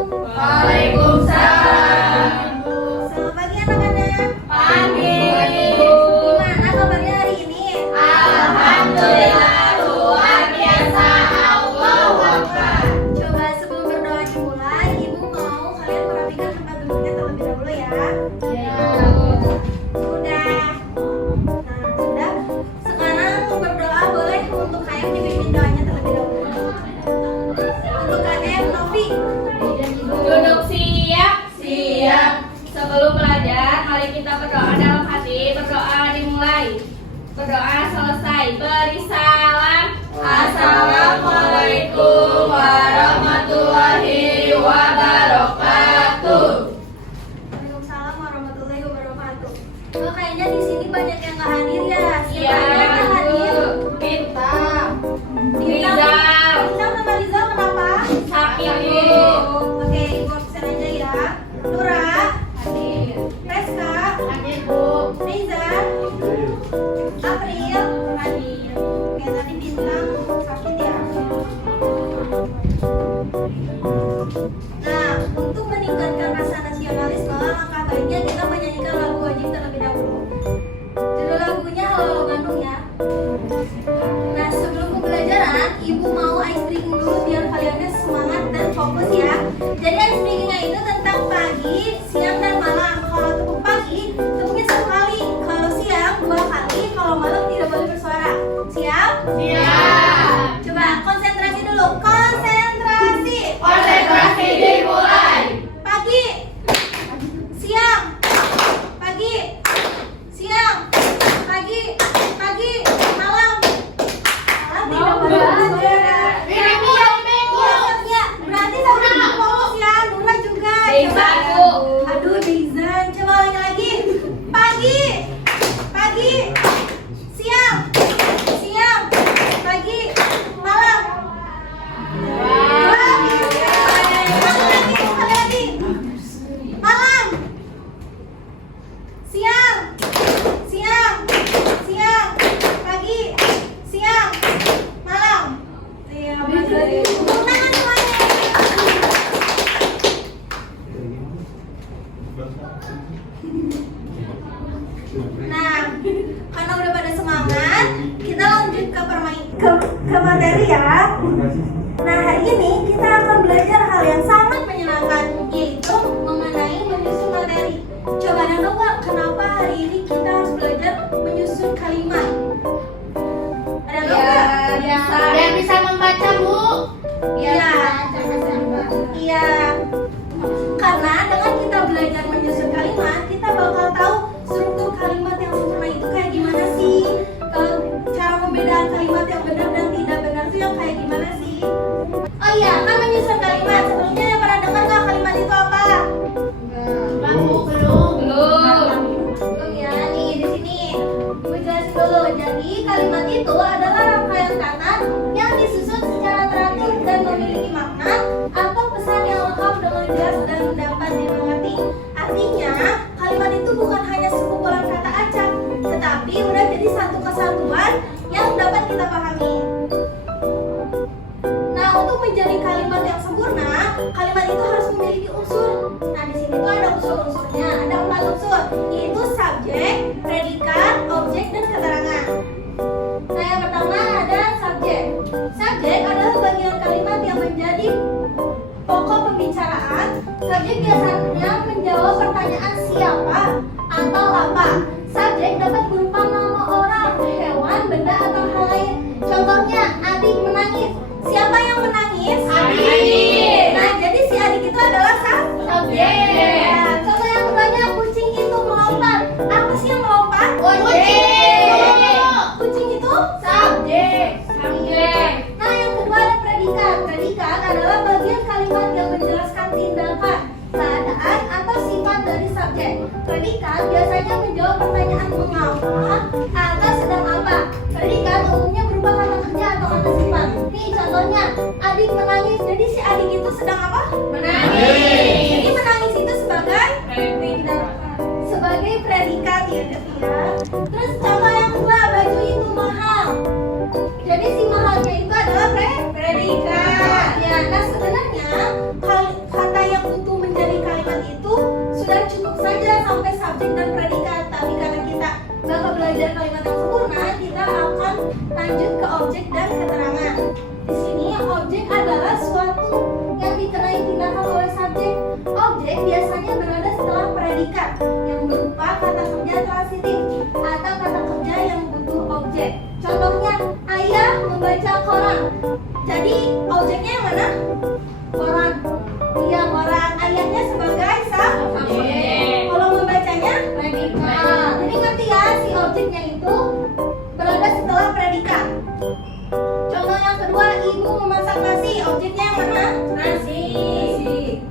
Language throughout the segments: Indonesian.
Waalaikumsalam. Selamat pagi anak-anak. Pagi. Gimana kabarnya hari ini? Alhamdulillah luar biasa. Allahu Akbar. Coba sebelum berdoa dimulai, Ibu mau kalian perhatikan tempat duduknya terlebih dahulu ya. Sudah. Nah, sudah. Sekarang berdoa boleh untuk kalian dipimpin doanya terlebih dahulu. Untuk KM Novi. Duduk siap. Siap. Sebelum belajar, mari kita berdoa dalam hati. Berdoa dimulai. Berdoa selesai. Beri salam. Assalamualaikum warahmatullahi wabarakatuh. Waalaikumsalam warahmatullahi wabarakatuh. Oh, kayaknya di sini banyak yang nggak hadir ya. Iya, Siapa yang hadir? Bintang. Bintang. Rizal. Bintang sama Rizal kenapa? Sakit. Oke, Ibu absen aja ya. Nura, Hadir. Reska, Hadir, Bu. Reza, April, hadir. Oke, tadi Bintang sakit ya. Nah, untuk meningkatkan rasa nasionalisme, langkah baiknya kita menyanyikan lagu wajib terlebih dahulu. Judul lagunya Halo Bandung ya. Nah, sebelum pembelajaran, Ibu mau ice breaking dulu biar kaliannya semangat dan fokus ya. Jadi ice breakingnya itu tentang pagi, siang, dan malam. Kalau tepuk pagi, tepuknya 1 kali. Kalau siang, 2 kali. Kalau malam tidak boleh bersuara. Siap? Siap. Coba konsentrasi dulu. Konsentrasi. Konsentrasi dimulai. Pagi, siang, pagi, siang, pagi, pagi, malam. Malam tidak boleh bersuara. Minggu. Iya, berarti sama nggak fokus ya. Nura juga. Deza, Coba. Bu. Aduh, Dizan. Coba ulangi lagi. Pagi, pagi, siang, siang, pagi, malam. Sekali lagi. Malam, siang, siang, siang, pagi, siang, malam. Iya, betul. Tepuk tangan semuanya. Nah, karena udah pada semangat, kita lanjut ke materi ya. Nah, hari ini kita akan belajar hal yang sangat menyenangkan, yaitu mengenai menyusun materi. Coba ada tahu nggak kenapa hari ini kita harus belajar menyusun kalimat? Ada tahu nggak? Biar bisa membaca, Bu. Iya. Iya. Karena dengan kita belajar menyusun kalimat, kita bakal tahu struktur kalimat yang sempurna itu kayak gimana sih? Cara membedakan kalimat yang benar dan tidak benar itu yang kayak gimana sih? Oh iya, kan menyusun kalimat. Sebelumnya yang pernah dengar nggak kalimat itu apa? Belum. Belum ya, nih di sini. Ibu jelasin dulu. Jadi kalimat itu adalah rangkaian kata yang disusun secara teratur dan memiliki makna atau pesan yang lengkap dengan jelas dan dapat dimengerti. Artinya, kalimat itu bukan hanya sekumpulan kata acak, tetapi udah jadi satu kesatuan yang dapat kita pahami. Nah, untuk menjadi kalimat yang sempurna, kalimat itu harus memiliki unsur. Nah, di sini tuh ada unsur-unsurnya, ada 4 unsur, yaitu subjek, predikat, objek, dan keterangan. Nah, yang pertama ada subjek. Subjek adalah bagian kalimat yang menjadi pokok pembicaraan. Subjek biasanya menjawab pertanyaan siapa atau apa. Subjek dapat berupa nama orang, hewan, benda, atau hal lain. Contohnya, adik menangis. Siapa yang menangis? Adik. Nah, jadi si adik itu adalah Subjek. Ya, contoh yang keduanya, kucing itu melompat. Apa sih yang melompat? Objek. Kucing itu? Subjek. Nah, yang kedua ada predikat. Predikat adalah bagian kalimat yang menjelaskan tindakan, keadaan, atau sifat dari subjek. Predikat biasanya menjawab pertanyaan mengapa atau sedang apa. Predikat umumnya berupa kata kerja atau kata sifat. Nih contohnya, adik menangis. Jadi si adik itu sedang apa? Menangis. Jadi menangis itu sebagai Predikat. sebagai predikat ya, Devi ya. Terus contoh yang kedua, baju itu mahal. Jadi si mahalnya itu adalah predikat. Ya, nah sebenarnya kata yang lanjut ke objek dan keterangan. Di sini objek adalah suatu yang dikenai tindakan oleh subjek. Objek biasanya berada setelah predikat yang berupa kata kerja transitif atau kata kerja yang butuh objek. Contohnya, ayah membaca koran. Jadi objeknya yang mana? Koran. Iya, koran. Ayahnya sebagai subjek. Kalau membacanya predikat. Jadi ngerti ya, si objeknya itu berada setelah predikat. Contoh yang kedua, ibu memasak nasi. Objeknya yang mana? Nasi.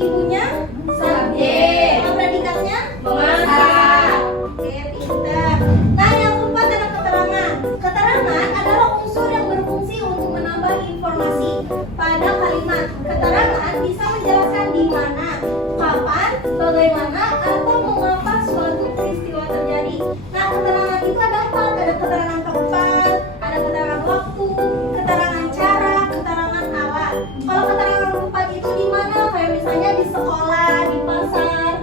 Ibunya subjek. Kalau predikatnya memasak. Oke, pintar. Nah, yang keempat ada keterangan. Keterangan adalah unsur yang berfungsi untuk menambah informasi pada kalimat. Keterangan bisa menjelaskan di mana, kapan, bagaimana, atau mengapa suatu peristiwa terjadi. Nah, keterangan itu ada apa? Ada keterangan tempat, ada keterangan waktu, keterangan cara, keterangan alat. Kalau keterangan tempat itu di mana? Kayak misalnya di sekolah, di pasar,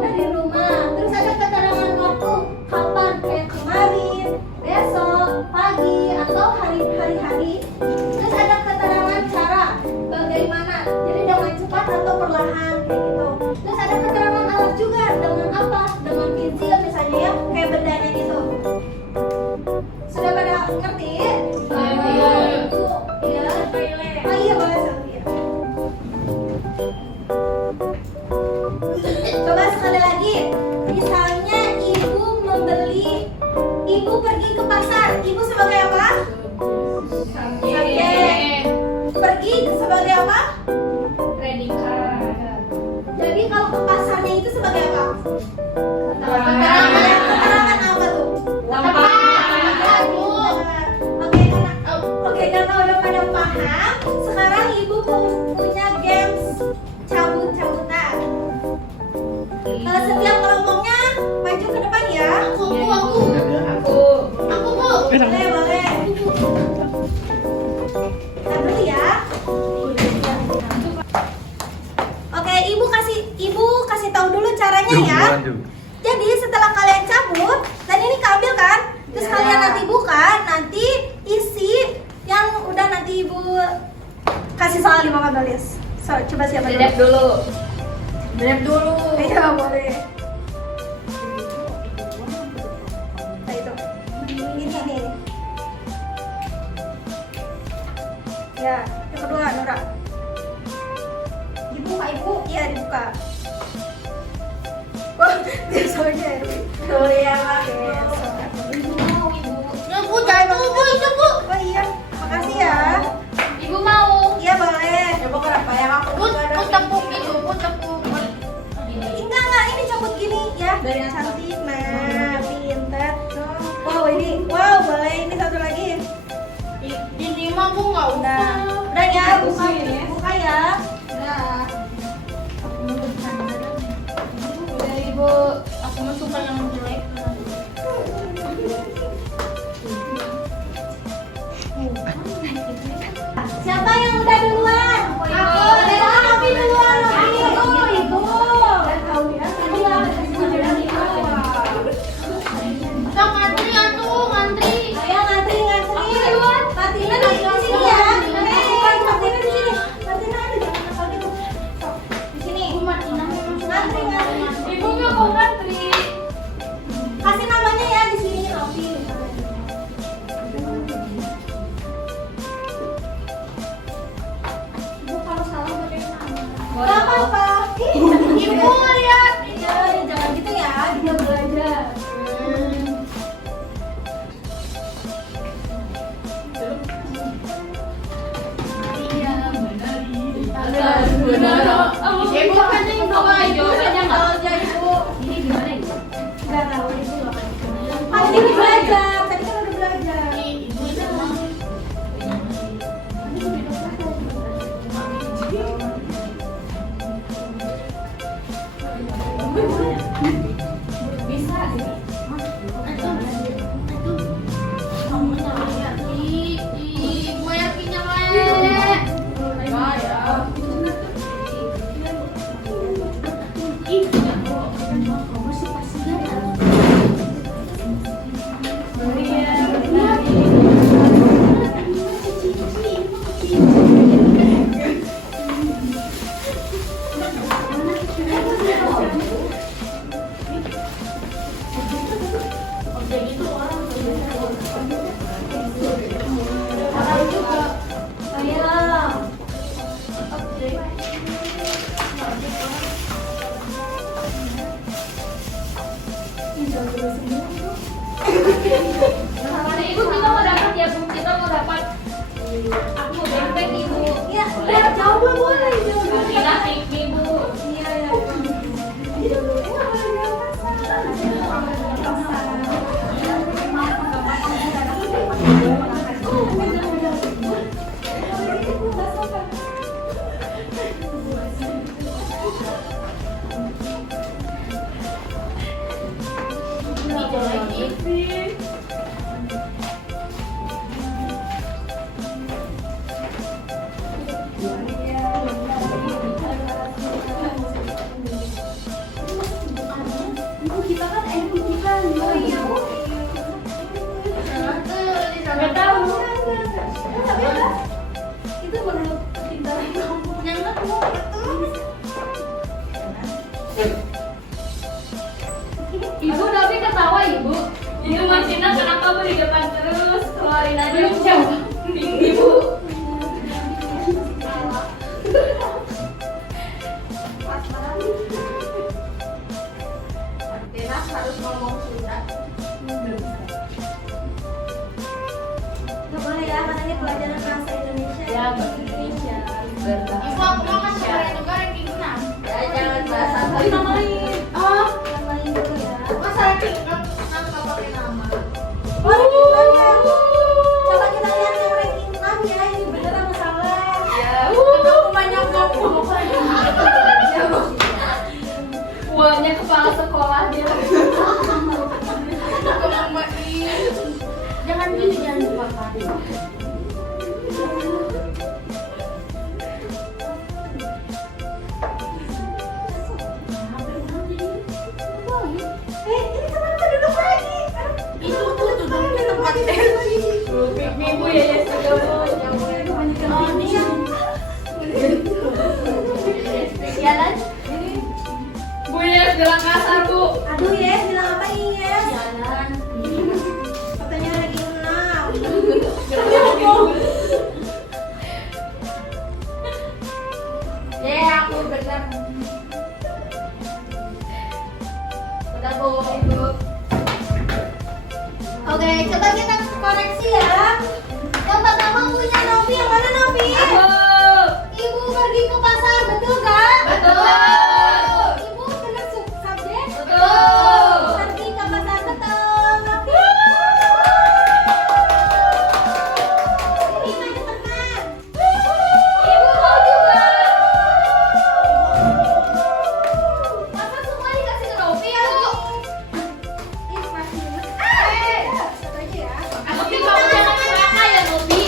dari rumah. Terus ada keterangan waktu, kapan? Kayak kemarin, besok, pagi, atau hari-hari. Terus ada keterangan cara, bagaimana? Jadi dengan cepat atau perlahan kayak gitu. Terus ada keterangan alat juga, dengan apa? Dengan pensil misalnya ya, kayak bendanya gitu. Sudah pada ngerti? Iya. Oh iya, boleh Sylvia. Coba sekali lagi. Misalnya ibu pergi ke pasar. Ibu sebagai apa? Subjek. Pergi sebagai apa? Predikat. Jadi kalau ke pasarnya itu sebagai apa? Keterangan. Keterangan apa tuh? Tempat. Oke, karena udah pada paham, sekarang ibu punya games cabut-cabutan. Setiap kelompoknya maju ke depan ya. Aku. Boleh. Kita beli ya. Oke, ibu kasih tahu dulu caranya ya. Jadi setelah kalian cabut, dan ini keambil kan? Terus kalian nanti buka, nanti isi yang udah nanti ibu kasih soal di mama tulis. So, coba siapa dulu? Belep dulu. Iya, boleh. Nah, itu. Ini nih. Ya, yang kedua, Nora. Dibuka, Ibu. Iya, dibuka. Wah, biasanya Erwin. Tuh ya, Ibu mau, Ibu. Bu, jatuh, Bu, itu Bu. Oh iya, makasih ya. Ibu mau. Iya, boleh. Coba kenapa yang aku tepuk itu, Bu tepuk. Enggak, ini cabut gini ya. Dari atas. Cantik, nah, pintar. Wow, boleh. Ini satu lagi. Ini mah Bu nggak Udah ya, buka ya. Udah. Udah Ibu, aku mah suka yang jelek. Siapa yang udah duluan? Aku. Novi duluan, Novi. Ibu. Kita ngantri atuh, ngantri. Ayo ngantri. Martina di sini ya. Martina di sini. Martina ada jangan nakal gitu. Di sini. Ngantri. Ibu nggak mau ngantri. Kasih namanya ya di sini Novi. Ibu kalau salah pakai nama. Gak apa-apa. Ibu lihat. Iya, jangan gitu ya. Dia belajar. Benar. Ibu kan yang bawa jawabannya nggak. Kalau jadi Bu, Ini gimana Ibu? nggak tahu itu apa. Kan ini belajar. Tadi kan udah belajar. Ibu itu emang. Bisa. Ibu yakinnya wae. Ibu kita mau dapat ya Bu, kita mau dapat. Aku mau benteng Ibu. Ya, ya coba boleh. Kita pipi Bu. Iya ya. Kita kan kita. Oh iya. Nggak tahu. Itu menurut pintaran kamu. Yang kamu Ibu tapi ketawa Ibu. Itu Martina kenapa Bu di depan terus? Keluarin aja jawab. Ibu. Martina harus ngomong Sunda. Nggak boleh ya, katanya pelajaran bahasa Indonesia. Ya, bahasa Indonesia. Ibu, aku mau masuk juga ranking 6. Ya, jangan bahasa Tapi nama lain. Oh, nama lain dulu ya. Masa ranking 6 nggak pakai nama? Oh, ranking 6 ya. Coba kita lihat yang ranking 6 ya. Ini bener apa salah? Ya, Aku banyak ngomong. uangnya kepala sekolah dia. Jangan gini, jangan lupakan. Ini kenapa duduk lagi? Itu tuh duduk di tempat Ibu ya ya sudah Bu. Oh, dia. Jalan. Bu ya bilang kasar Bu. Aduh ya, bilang apa ya? Jalan. Katanya lagi 6. Ya aku benar. Benar Bu. Ibu. Oke, coba kita koreksi ya. Yang pertama punya Novi, yang mana Novi? Aku. Ibu pergi ke pasar, betul gak? Betul. Ibu benar subjek? Betul. Pergi ke pasar, betul. Novi. Ini maju teman. Ibu mau juga. Masa semua dikasih ke Novi ya Bu. Ih, masih inget. Satu aja ya. Novi kamu jangan celaka ya Novi.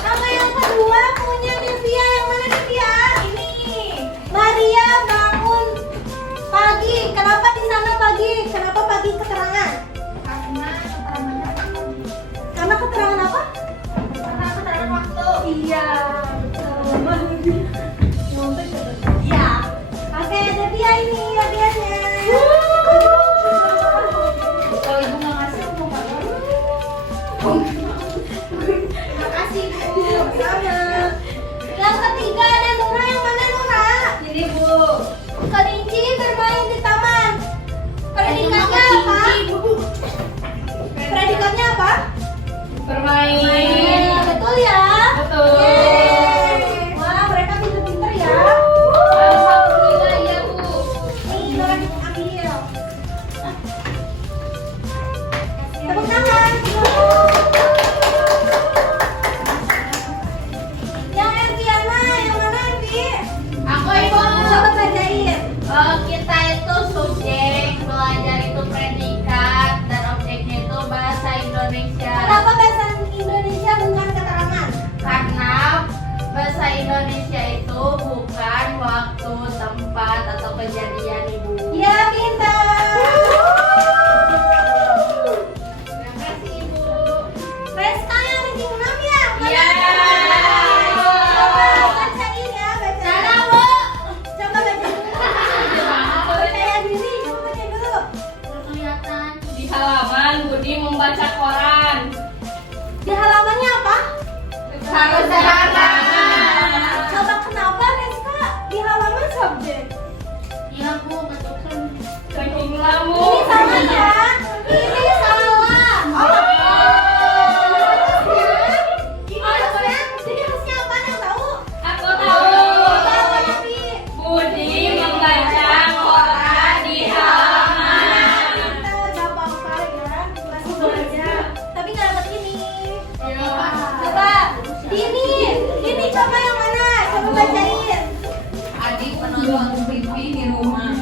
Sama yang kedua punya Nivia, yang mana Nivia? Ini Maria bangun pagi. Kenapa di sana pagi? Kenapa pagi keterangan? Karena keterangan apa? Karena keterangan waktu. Iya, betul. Iya. Oke, Nivia ini hadiahnya. Kalau ibu nggak ngasih aku nggak mau. Terima kasih Bu. Sama. Yang ketiga ada Nura, yang mana Nura? Ini Bu. Kelinci bermain di taman. Predikatnya apa? Predikatnya apa? Bermain. Betul ya? Betul. Yeay. Wah, mereka pintar-pintar ya. Alhamdulillah ya Bu. Nih, Nura ambil. Tepuk tangan. Yang Erviana, yang mana Ervi? Aku Ibu. Coba bacain. Kita itu subjek, belajar itu predikat, dan objeknya itu bahasa Indonesia. Kenapa bahasa Indonesia bukan keterangan? Karena bahasa Indonesia itu bukan waktu, tempat, atau kejadian Ibu. Ya, pintar. Terima kasih Ibu. Reska yang ranking 6 ya? Mana? Iya. Coba bacain ya, bacain. Cara Bu. Coba bacain dulu. Percaya diri, coba bacain dulu. Kelihatan di halaman Budi membaca koran. Di halamannya apa? Harus terang. Coba kenapa Reska di halaman subjek? Iya Bu, betul kan. Saking lamu. Ini sama ya. Ini salah. Jadi harusnya apa yang tahu? Aku tahu. Apa tapi? Budi membaca Quran di halaman. Kita gak apa-apa ya, kelas itu aja. Tapi nggak dapat ini. Coba, ini coba yang mana? Coba bacain. Adik menonton TV di rumah.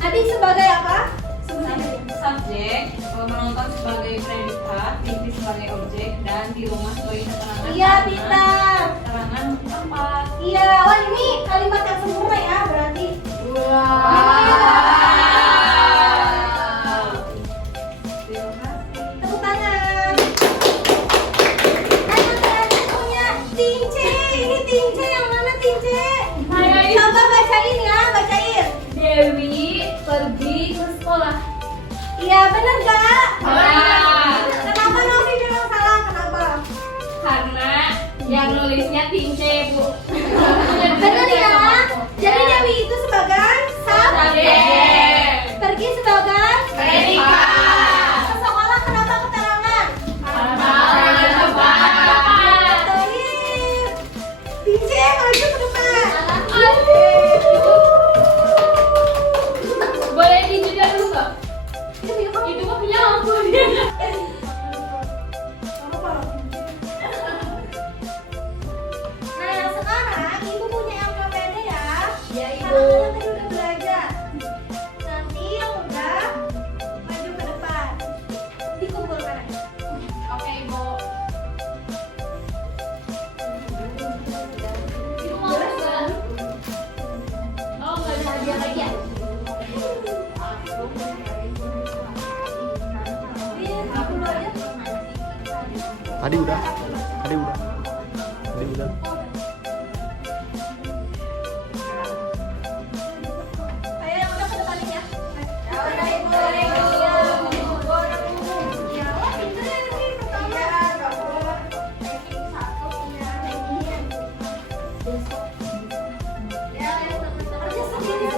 Adik sebagai apa? Sebutin aja. Subjek, menonton sebagai predikat, TV sebagai objek, dan di rumah sebagai keterangan. Iya, pintar. Keterangan tempat. Iya, wah ini kalimat yang sempurna ya berarti. Terima kasih. Tepuk tangan. Nah, yang terakhir punya Tince. Ini Tince yang mana Tince? Coba bacain ya, bacain. Dewi pergi ke sekolah. Iya, bener gak? Benar. Kenapa Novi bilang salah? Kenapa? Karena yang nulisnya Tince, Bu. Bener ya? Jadi Dewi itu sebagai Subjek. pergi sebagai Predikat. ke sekolah kenapa keterangan? Keterangan tempat. Baik. Tince maju ke depan. Boleh dijeda dulu nggak? Ini punya kamu. Itu mah punya aku. Nah sekarang ibu punya yang berbeda ya. Ya, Karena Ibu. kalian tadi udah belajar. Nanti yang udah maju ke depan. Dikumpulkan aja. Oke, Ibu. Ibu mau nggak? Oh, nggak ada hadiah lagi ya? Ini aku dulu aja. Tadi udah. Ayo yang udah ke depan ya. Ya udah ibu. Ya wah pinter ya ini pertama. Ya kerja sendiri.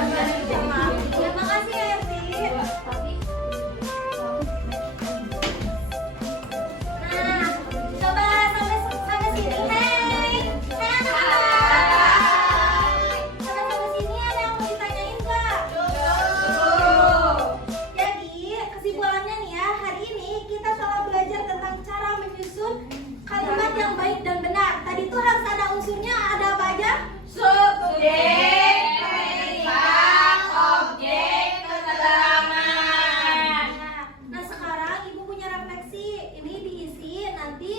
Ya makasih ya Erti. Nah, coba sampai sini. Hai. Hai anak-anak. Sampai sini ada yang mau ditanyain nggak? Jadi kesimpulannya nih ya, hari ini kita bakal belajar tentang cara menyusun kalimat yang baik dan benar. Tadi tuh harus ada unsurnya, ada apa aja? Subjek, predikat, objek, keterangan. Nah sekarang ibu punya refleksi. Ini diisi nanti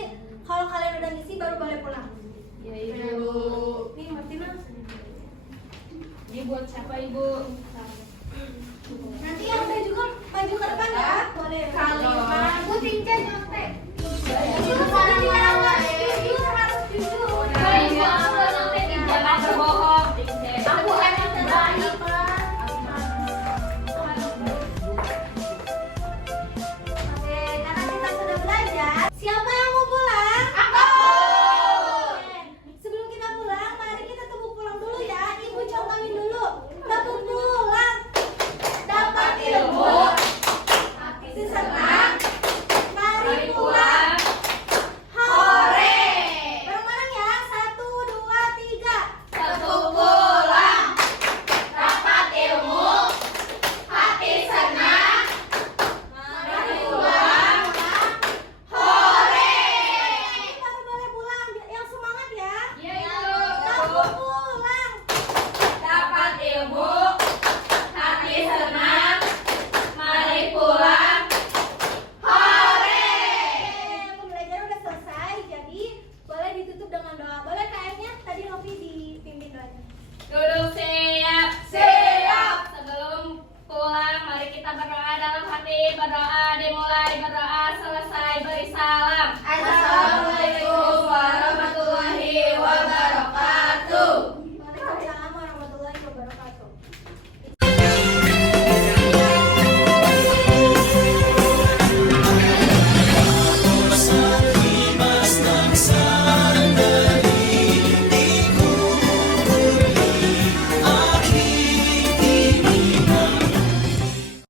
kalau kalian udah ngisi baru boleh pulang. Ya, Ibu. Nih Martina. Ini buat siapa, Ibu?